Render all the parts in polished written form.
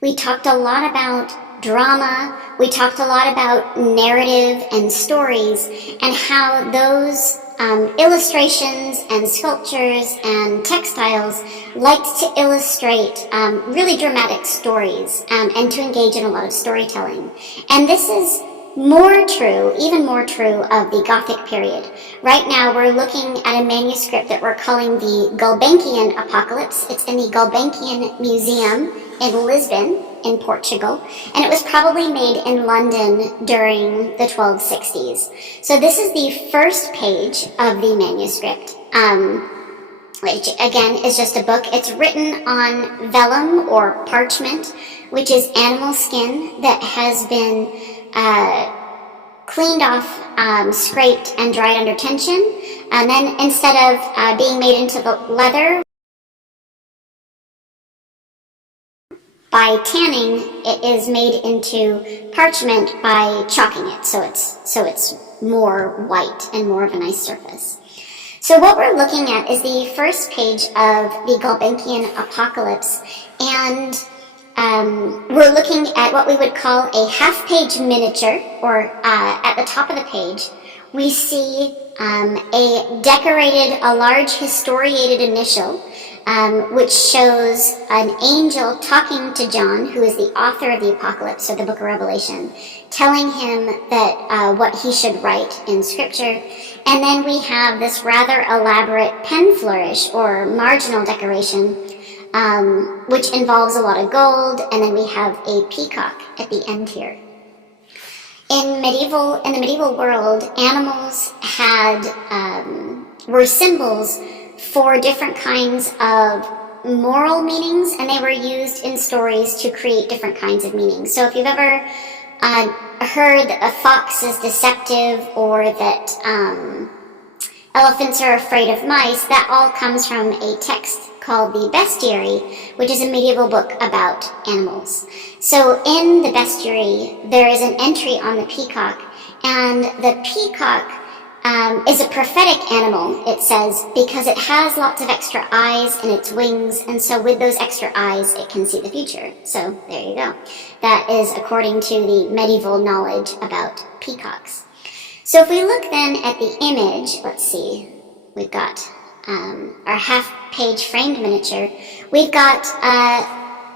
We talked a lot about drama. We talked a lot about narrative and stories and how those illustrations and sculptures and textiles liked to illustrate really dramatic stories and to engage in a lot of storytelling. And this is more true, even more true of the Gothic period. Right now we're looking at a manuscript that we're calling the Gulbenkian Apocalypse. It's in the Gulbenkian Museum in Lisbon, in Portugal, and it was probably made in London during the 1260s. So this is the first page of the manuscript, which again is just a book. It's written on vellum or parchment, which is animal skin that has been cleaned off, scraped, and dried under tension. And then instead of being made into the leather by tanning, it is made into parchment by chalking it, so it's more white and more of a nice surface. So what we're looking at is the first page of the Gulbenkian Apocalypse, and we're looking at what we would call a half-page miniature, or at the top of the page, we see a large historiated initial, which shows an angel talking to John, who is the author of the Apocalypse, or the Book of Revelation, telling him that what he should write in Scripture. And then we have this rather elaborate pen flourish, or marginal decoration, which involves a lot of gold, and then we have a peacock at the end here. In the medieval world, animals were symbols for different kinds of moral meanings, and they were used in stories to create different kinds of meanings. So if you've ever heard that a fox is deceptive, or that elephants are afraid of mice, that all comes from a text called the Bestiary, which is a medieval book about animals. So in the Bestiary, there is an entry on the peacock, and the peacock is a prophetic animal, it says, because it has lots of extra eyes in its wings, and so with those extra eyes, it can see the future. So there you go. That is according to the medieval knowledge about peacocks. So if we look then at the image, let's see, we've got our half-page framed miniature. We've got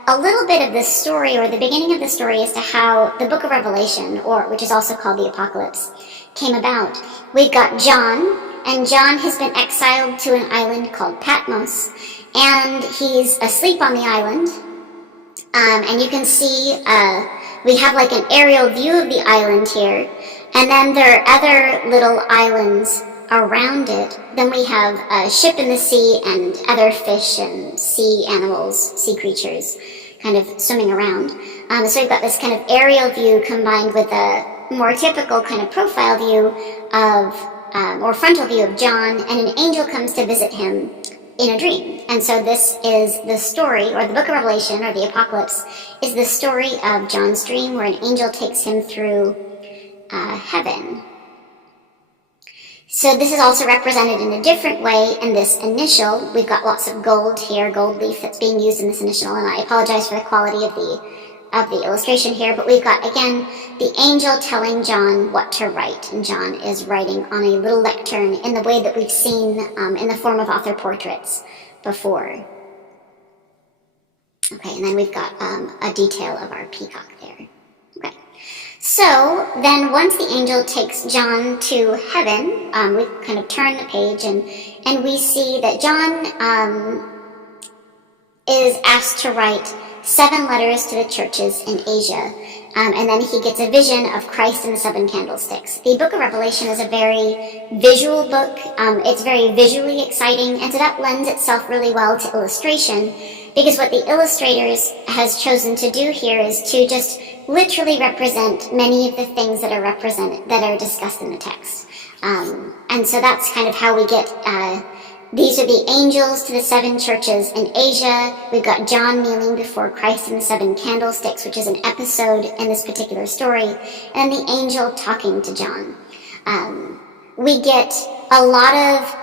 a little bit of the story, or the beginning of the story, as to how the Book of Revelation, which is also called the Apocalypse, came about. We've got John, and John has been exiled to an island called Patmos, and he's asleep on the island. And you can see we have like an aerial view of the island here, and then there are other little islands around it. Then we have a ship in the sea and other fish and sea animals, sea creatures, kind of swimming around. So we've got this kind of aerial view combined with a more typical kind of profile view of, or frontal view of John, and an angel comes to visit him in a dream. And so this is the story, or the Book of Revelation, or the Apocalypse, is the story of John's dream, where an angel takes him through heaven. So this is also represented in a different way in this initial. We've got lots of gold here, gold leaf that's being used in this initial, and I apologize for the quality of the illustration here, but we've got, again, the angel telling John what to write, and John is writing on a little lectern in the way that we've seen in the form of author portraits before. Okay, and then we've got a detail of our peacock there. Okay. So then once the angel takes John to heaven, we kind of turn the page, and we see that John is asked to write 7 letters to the churches in Asia, and then he gets a vision of Christ and the 7 candlesticks. The Book of Revelation is a very visual book. It's very visually exciting, and so that lends itself really well to illustration, because what the illustrators has chosen to do here is to just literally represent many of the things that are discussed in the text. And so that's kind of how we get these are the angels to the 7 churches in Asia. We've got John kneeling before Christ and the 7 candlesticks, which is an episode in this particular story, and the angel talking to John. We get a lot of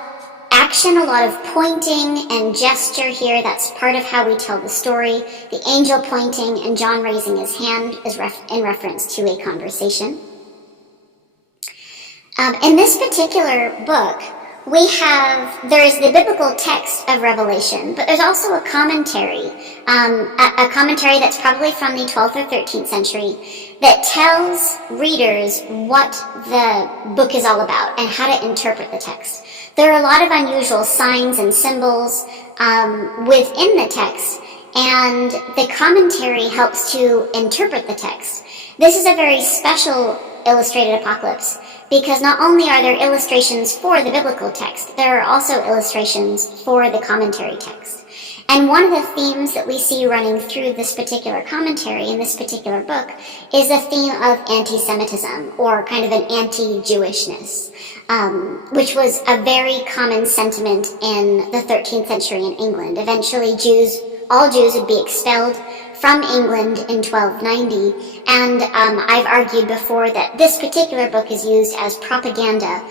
action, a lot of pointing and gesture here. That's part of how we tell the story. The angel pointing and John raising his hand is in reference to a conversation. In this particular book, there's the biblical text of Revelation, but there's also a commentary that's probably from the 12th or 13th century that tells readers what the book is all about and how to interpret the text. There are a lot of unusual signs and symbols within the text, and the commentary helps to interpret the text. This is a very special illustrated apocalypse, because not only are there illustrations for the biblical text, there are also illustrations for the commentary text. And one of the themes that we see running through this particular commentary in this particular book is a theme of anti-Semitism, or kind of an anti-Jewishness, which was a very common sentiment in the 13th century in England. Eventually, all Jews would be expelled from England in 1290, and I've argued before that this particular book is used as propaganda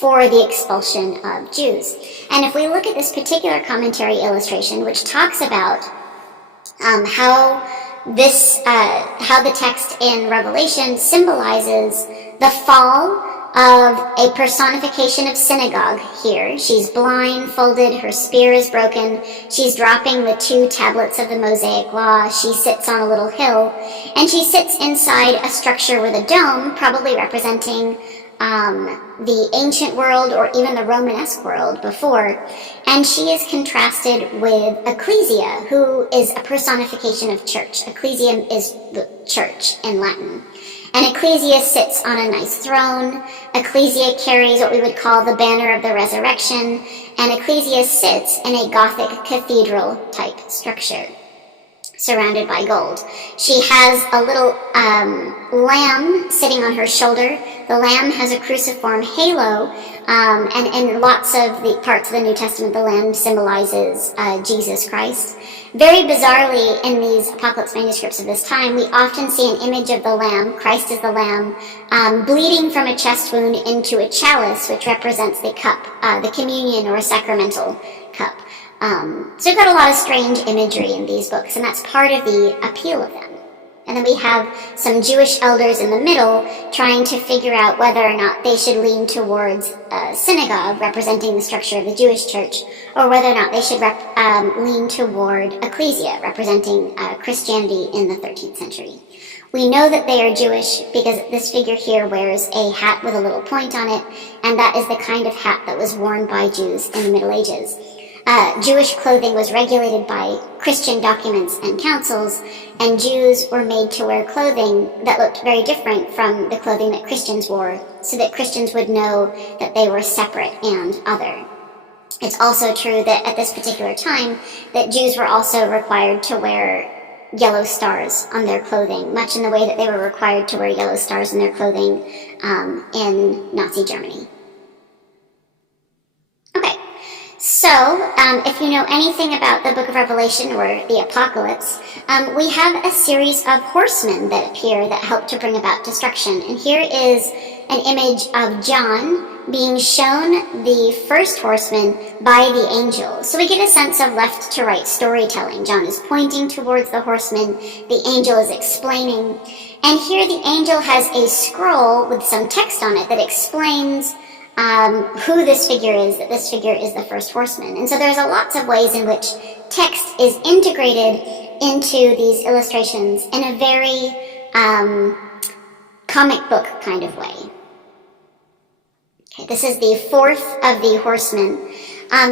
for the expulsion of Jews. And if we look at this particular commentary illustration, which talks about how the text in Revelation symbolizes the fall of a personification of synagogue here. She's blindfolded, her spear is broken, she's dropping the 2 tablets of the Mosaic Law, she sits on a little hill, and she sits inside a structure with a dome, probably representing the ancient world or even the Romanesque world before, and she is contrasted with Ecclesia, who is a personification of church. Ecclesia is the church in Latin. And Ecclesia sits on a nice throne. Ecclesia carries what we would call the banner of the resurrection, and Ecclesia sits in a Gothic cathedral type structure, surrounded by gold. She has a little lamb sitting on her shoulder. The lamb has a cruciform halo, and in lots of the parts of the New Testament, the lamb symbolizes Jesus Christ. Very bizarrely, in these apocalypse manuscripts of this time, we often see an image of the lamb, Christ is the lamb, bleeding from a chest wound into a chalice, which represents the cup, the communion or sacramental cup. So we've got a lot of strange imagery in these books, and that's part of the appeal of them. And then we have some Jewish elders in the middle trying to figure out whether or not they should lean towards a synagogue representing the structure of the Jewish church, or whether or not they should lean toward ecclesia representing Christianity in the 13th century. We know that they are Jewish because this figure here wears a hat with a little point on it, and that is the kind of hat that was worn by Jews in the Middle Ages. Jewish clothing was regulated by Christian documents and councils, and Jews were made to wear clothing that looked very different from the clothing that Christians wore, so that Christians would know that they were separate and other. It's also true that at this particular time, that Jews were also required to wear yellow stars on their clothing, much in the way that they were required to wear yellow stars in their clothing in Nazi Germany. So, if you know anything about the book of Revelation or the Apocalypse, we have a series of horsemen that appear that help to bring about destruction. And here is an image of John being shown the first horseman by the angel. So we get a sense of left to right storytelling. John is pointing towards the horseman, the angel is explaining, and here the angel has a scroll with some text on it that explains who this figure is, that this figure is the first horseman. And so there's lots of ways in which text is integrated into these illustrations in a very comic book kind of way. Okay, this is the fourth of the horsemen.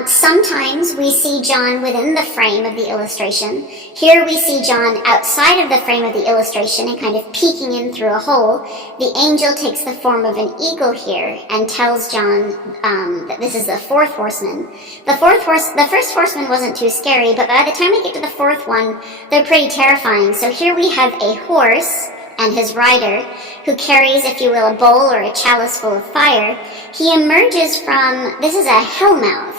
Sometimes we see John within the frame of the illustration. Here we see John outside of the frame of the illustration and kind of peeking in through a hole. The angel takes the form of an eagle here and tells John that this is the fourth horseman. The first horseman wasn't too scary, but by the time we get to the fourth one, they're pretty terrifying. So here we have a horse and his rider, who carries, if you will, a bowl or a chalice full of fire. He emerges from, this is a hellmouth.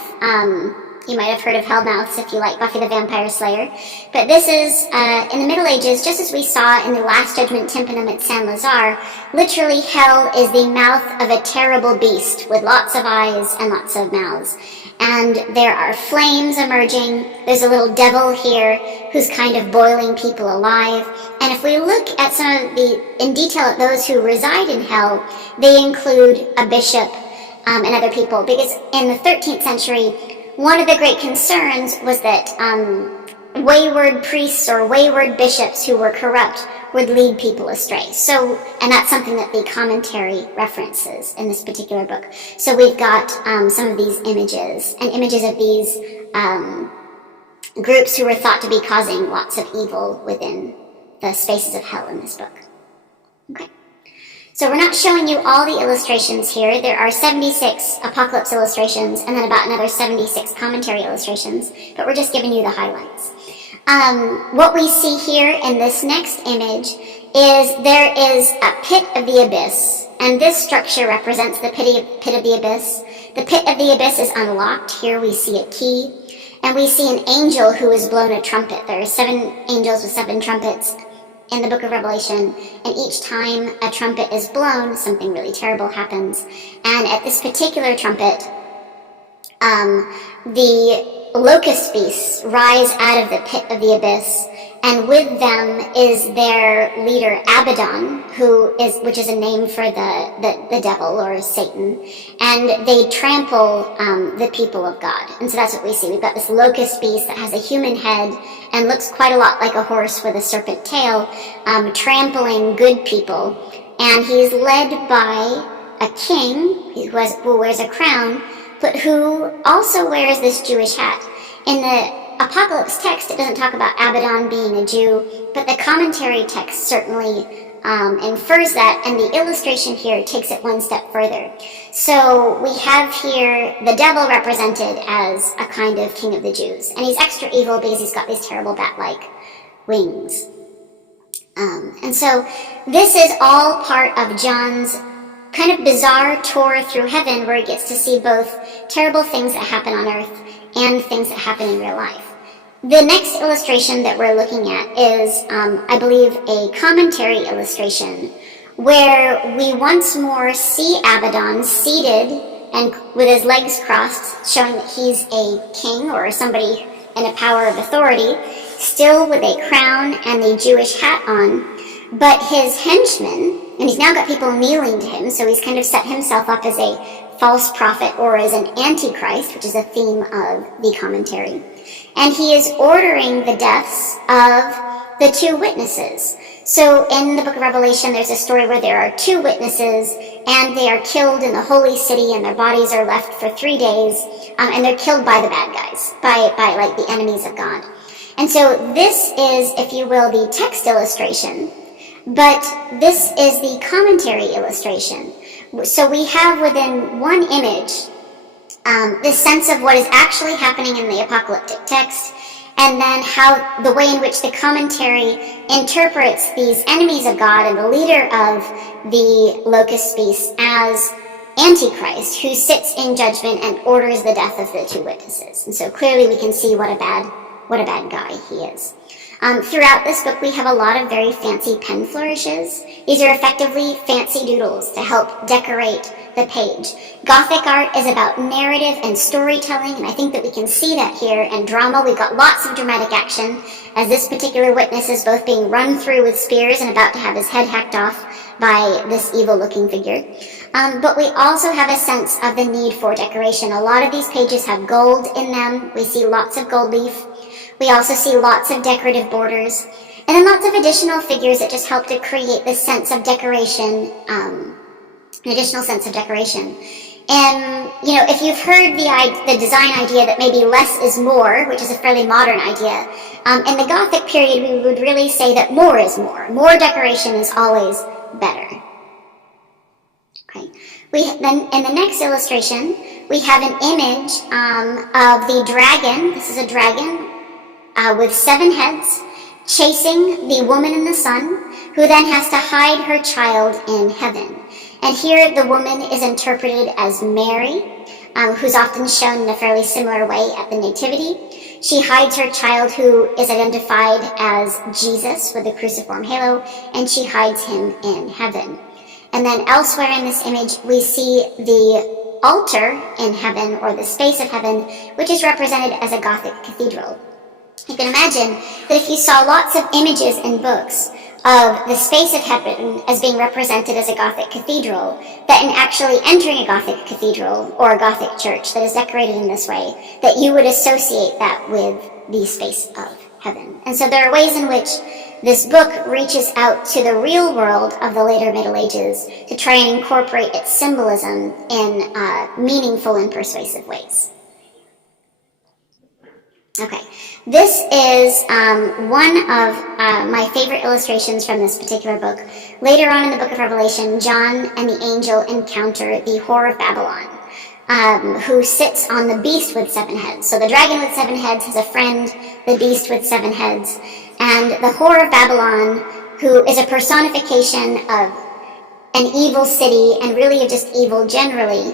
You might have heard of hellmouths if you like Buffy the Vampire Slayer. But this is, in the Middle Ages, just as we saw in the Last Judgment Tympanum at Saint Lazare, literally hell is the mouth of a terrible beast with lots of eyes and lots of mouths. and there are flames emerging. There's a little devil here who's kind of boiling people alive. And if we look at some of in detail at those who reside in hell, they include a bishop and other people, because in the 13th century, one of the great concerns was that wayward priests or wayward bishops who were corrupt would lead people astray. So, and that's something that the commentary references in this particular book. So we've got some of these images, and images of these groups who were thought to be causing lots of evil within the spaces of hell in this book. Okay. So we're not showing you all the illustrations here. There are 76 apocalypse illustrations and then about another 76 commentary illustrations, but we're just giving you the highlights. What we see here in this next image is there is a pit of the abyss, and this structure represents the pit of the abyss. The pit of the abyss is unlocked. Here we see a key, and we see an angel who has blown a trumpet. There are 7 angels with 7 trumpets in the book of Revelation, and each time a trumpet is blown, something really terrible happens. And at this particular trumpet, the locust beasts rise out of the pit of the abyss, and with them is their leader Abaddon, which is a name for the devil or Satan, and they trample the people of God. And so that's what we see. We've got this locust beast that has a human head and looks quite a lot like a horse with a serpent tail, trampling good people, and he's led by a king who wears a crown, but who also wears this Jewish hat. In the Apocalypse text, it doesn't talk about Abaddon being a Jew, but the commentary text certainly infers that, and the illustration here takes it one step further. So we have here the devil represented as a kind of king of the Jews, and he's extra evil because he's got these terrible bat-like wings. And so this is all part of John's kind of bizarre tour through heaven, where he gets to see both terrible things that happen on earth and things that happen in real life. The next illustration that we're looking at is, I believe, a commentary illustration where we once more see Abaddon seated and with his legs crossed, showing that he's a king or somebody in a power of authority, still with a crown and the Jewish hat on. But his henchmen, and he's now got people kneeling to him, so he's kind of set himself up as a false prophet or as an antichrist, which is a theme of the commentary. And he is ordering the deaths of the 2 witnesses. So in the book of Revelation, there's a story where there are 2 witnesses, and they are killed in the holy city, and their bodies are left for 3 days, and they're killed by the bad guys, by like the enemies of God. And so this is, if you will, the text illustration, but this is the commentary illustration. So we have within one image this sense of what is actually happening in the apocalyptic text, and then how the way in which the commentary interprets these enemies of God and the leader of the locust beasts as Antichrist, who sits in judgment and orders the death of the 2 witnesses. And so clearly we can see what a bad guy he is. Throughout this book, we have a lot of very fancy pen flourishes. These are effectively fancy doodles to help decorate the page. Gothic art is about narrative and storytelling, and I think that we can see that here. And drama, we've got lots of dramatic action, as this particular witness is both being run through with spears and about to have his head hacked off by this evil-looking figure. But we also have a sense of the need for decoration. A lot of these pages have gold in them. We see lots of gold leaf. We also see lots of decorative borders, and then lots of additional figures that just help to create this sense of decoration, an additional sense of decoration. And, you know, if you've heard the design idea that maybe less is more, which is a fairly modern idea, in the Gothic period we would really say that more is more. More decoration is always better. Okay. Then in the next illustration, we have an image of the dragon. This is a dragon with 7 heads, chasing the woman in the sun, who then has to hide her child in heaven. And here the woman is interpreted as Mary, who's often shown in a fairly similar way at the Nativity. She hides her child, who is identified as Jesus with the cruciform halo, and she hides him in heaven. And then elsewhere in this image, we see the altar in heaven, or the space of heaven, which is represented as a Gothic cathedral. You can imagine that if you saw lots of images in books of the space of heaven as being represented as a Gothic cathedral, that in actually entering a Gothic cathedral or a Gothic church that is decorated in this way, that you would associate that with the space of heaven. And so there are ways in which this book reaches out to the real world of the later Middle Ages to try and incorporate its symbolism in meaningful and persuasive ways. Okay, this is one of my favorite illustrations from this particular book. Later on in the book of Revelation, John and the angel encounter the whore of Babylon, who sits on the beast with 7 heads. So the dragon with 7 heads has a friend, the beast with 7 heads. And the whore of Babylon, who is a personification of an evil city and really of just evil generally.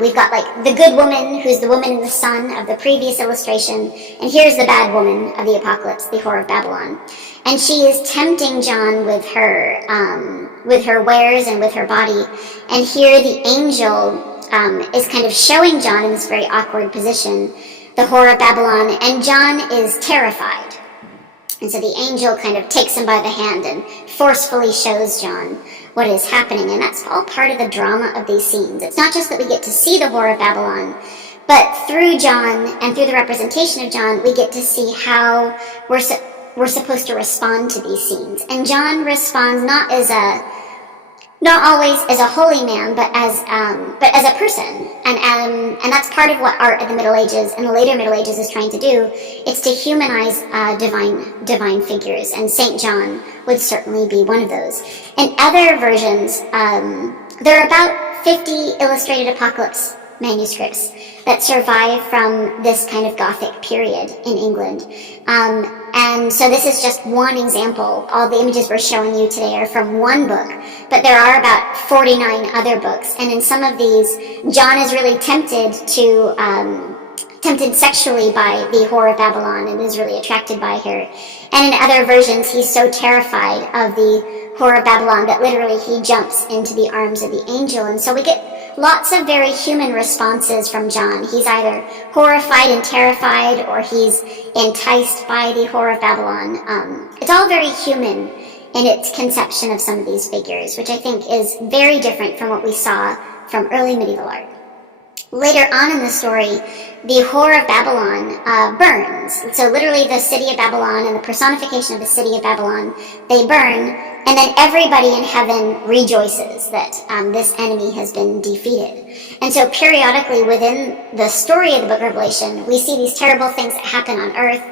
We've got like the good woman, who's the woman in the sun of the previous illustration, and here's the bad woman of the apocalypse, the whore of Babylon. And she is tempting John with her wares and with her body. And here the angel is kind of showing John in this very awkward position, the whore of Babylon, and John is terrified. And so the angel kind of takes him by the hand and forcefully shows John what is happening. And that's all part of the drama of these scenes. It's not just that we get to see the whore of Babylon, but through John and through the representation of John, we get to see how we're supposed to respond to these scenes. And John responds not always as a holy man, but as a person. And that's part of what art of the Middle Ages and the later Middle Ages is trying to do. It's to humanize divine figures, and St. John would certainly be one of those. In other versions, there are about 50 illustrated apocalypse manuscripts that survive from this kind of Gothic period in England. And so this is just one example. All the images we're showing you today are from one book, but there are about 49 other books. And in some of these, John is really tempted sexually by the whore of Babylon and is really attracted by her. And in other versions, he's so terrified of the whore of Babylon that literally he jumps into the arms of the angel. And so we get lots of very human responses from John. He's either horrified and terrified, or he's enticed by the whore of Babylon. It's all very human in its conception of some of these figures, which I think is very different from what we saw from early medieval art. Later on in the story, the whore of Babylon burns. So literally the city of Babylon and the personification of the city of Babylon, they burn, and then everybody in heaven rejoices that this enemy has been defeated. And so periodically within the story of the book of Revelation, we see these terrible things that happen on earth,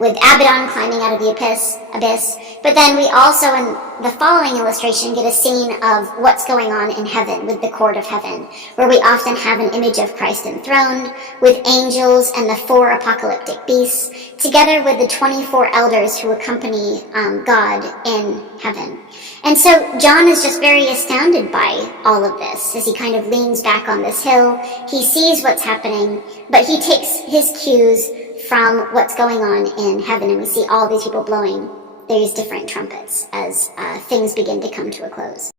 with Abaddon climbing out of the abyss. But then we also, in the following illustration, get a scene of what's going on in heaven, with the court of heaven, where we often have an image of Christ enthroned, with angels and the 4 apocalyptic beasts, together with the 24 elders who accompany God in heaven. And so John is just very astounded by all of this as he kind of leans back on this hill. He sees what's happening, but he takes his cues from what's going on in heaven, and we see all these people blowing these different trumpets as things begin to come to a close.